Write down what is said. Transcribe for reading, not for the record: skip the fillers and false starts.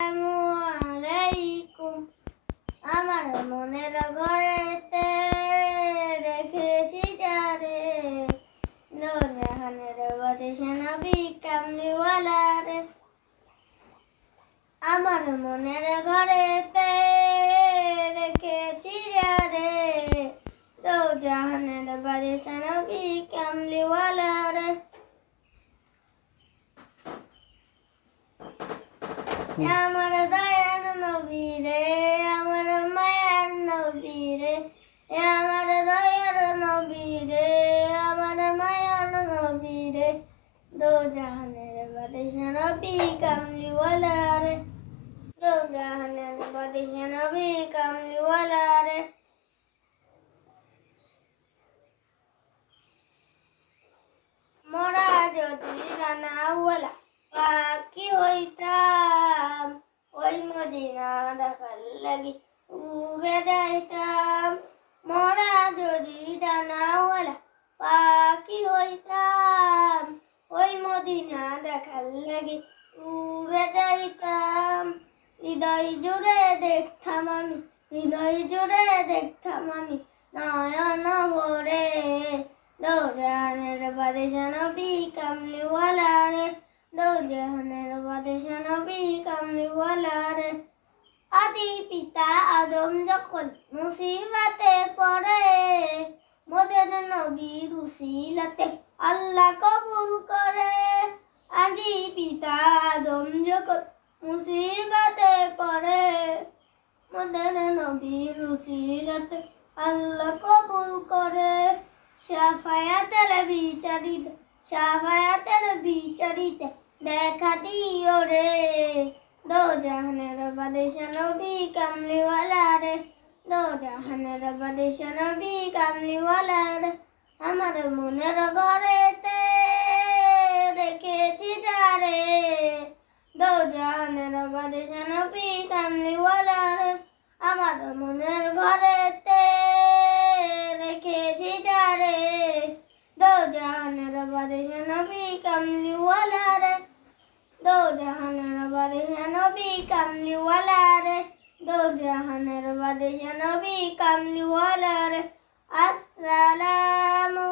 আলাইকুম। আমার মনের ঘরেতে রেখেছি যারে, জাহানের বাদশা নবী কামলিওয়ালা রে। আমার মনের ঘরেতে রেখেছি যারে, জাহানের বাদশা নবী কামলিওয়ালা রে। আমার দয়ার নবী রে, আমার মায়ার নবী রে, আমার দয়ার নবী রে, আমার মায়ার নবী রে, দো জাহানের বাদশা নবী কামলিওয়ালা রে, দো জাহানের বাদশা নবী কামলিওয়ালা রে। মোরা যদি রানাওয়ালা পাখি হইতাম, ওই মদিনা দেখার লাগি উড়ে যাইতাম। মোরা যদি ডানাওয়ালা পাখি হইতাম, ওই মদিনা দেখার লাগি উড়ে যাইতাম। হৃদয় জুড়ে দেখতাম আমি, হৃদয় জুড়ে দেখতাম আমি নয়ন ভরে, দো জাহানের বাদশা নবী কামলিওয়ালা রে, দো জাহানের বাদশা নবী কামলিওয়ালা রে। আদি পিতা আদম যখন মুসিবতে পড়ে, মোদের নবীর উসিলাতে আল্লাহ কবুল করে। আদি পিতা আদম যখন মুসিবতে পড়ে, মোদের নবীর উসিলাতে আল্লাহ কবুল করে। শাফায়াতের বিচারিতে, শাফায়াতের বিচারিতে দেখা দিও রে, দো জাহানের বাদশা নবী কামলিওয়ালা রে, দো জাহানের বাদশা নবী কামলিওয়ালা রে। আমার মনের ঘরেতে রেখেছি যারে, দো জাহানের বাদশা নবী কামলিওয়ালা রে। আমার মনের ঘরেতে রেখেছি যারে, দো জাহানের বাদশা নবী কামলিওয়ালা রে, দো জাহানের বাদশা নবী কামলিওয়ালা রে, দো জাহানের বাদশা নবী কামলিওয়ালা রে। আসসালামু